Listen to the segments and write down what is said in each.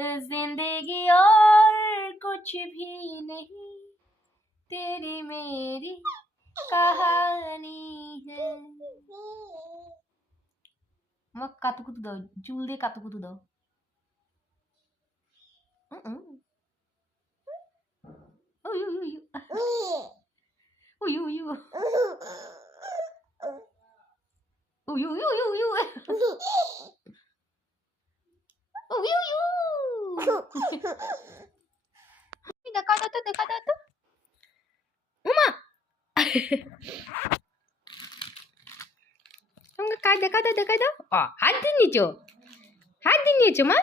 जिंदगी और कुछ भी नहीं, तेरी मेरी कहानी है। আমাকে কাতুকুতু দাও, চুল দিয়ে কাতুকুতু দাও। দেখা দাও তো, দেখা দাও তো। উমা তোমাকে কাজ দেখা দাও, দেখা দাও। হাত দিয়ে নিয়েছো, হাত দিয়ে নিয়েছো মা।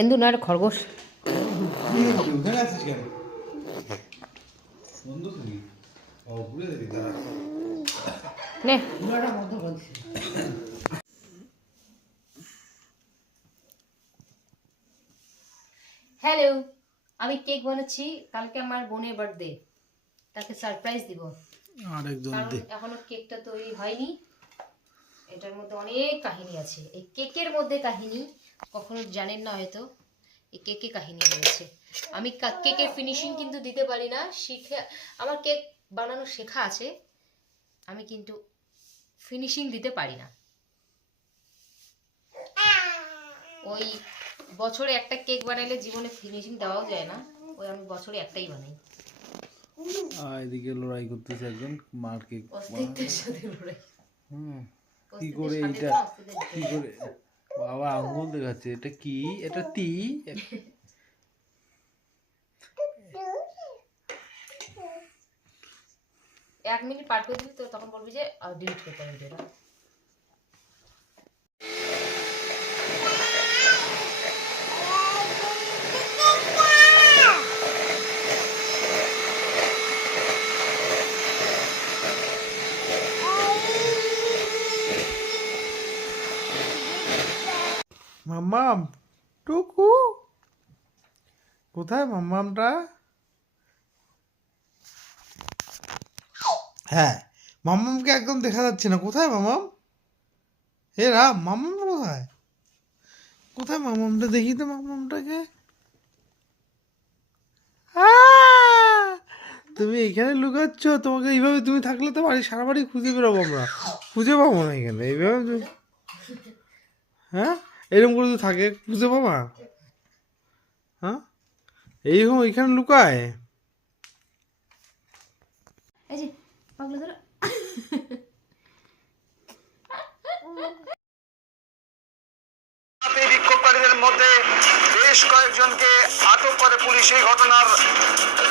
এন্দু না খরগোশ। নে হ্যালো, আমি কেক বানাচ্ছি। কালকে আমার বোনের বার্থডে, তাকে সারপ্রাইজ দিব। এখনো কেকটা তৈরি হয়নি। এটার মধ্যে অনেক কাহিনী আছে। এই কেকের মধ্যে কাহিনী কখনো জানেন না হয়তো। এই কেকে কাহিনী রয়েছে। আমি কেকের ফিনিশিং কিন্তু দিতে পারি না। আমার কেক বানানো শেখা আছে, আমি কিন্তু ফিনিশিং দিতে পারি না। ওই বছরে একটা কেক বানাইলে জীবনে ফিনিশিং দেওয়াও যায় না। ওই আমি বছরে একটাই বানাই। এদিকে লড়াই করতেছে একজন মার কেক অস্তিত্বের সাথে লড়াই। কি করে এটা কি করে বাবা আঙ্গুল দেখাচ্ছে। এটা কি? এটা টি? এক মিনিট পার করে দিবি তো তখন বলবি যে ডিলিট করতে হবে ভিডিওটা। মাম্মাম টুকু কোথায় মাম্মামটা? হ্যাঁ, মাম্মামকে একদম দেখা যাচ্ছে না। কোথায় মাম্মাম? হে রাম, মাম্মাম কোথায়? কোথায় মাম্মামটা? দেখি তো মাম্মামটাকে। তুমি এখানে লুকাচ্ছ? তোমাকে এইভাবে তুমি থাকলে তো বাড়ি সারা বাড়ি খুঁজে বেরোবো আমরা, খুঁজে পাবো না এখানে। এইভাবে তুমি হ্যাঁ এরকম করে তো থাকে, খুঁজে পাবা? হ্যাঁ এইরকম এখানে লুকায়। এই যে পাগলা ধরো। বিক্ষোভকারীদের মধ্যে বেশ কয়েকজনকে আটক করে পুলিশ। এই ঘটনার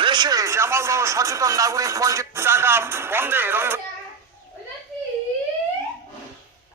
রেশে জামালদহ সচেতন নাগরিক মঞ্চের টাকা বন্ধে রবিবার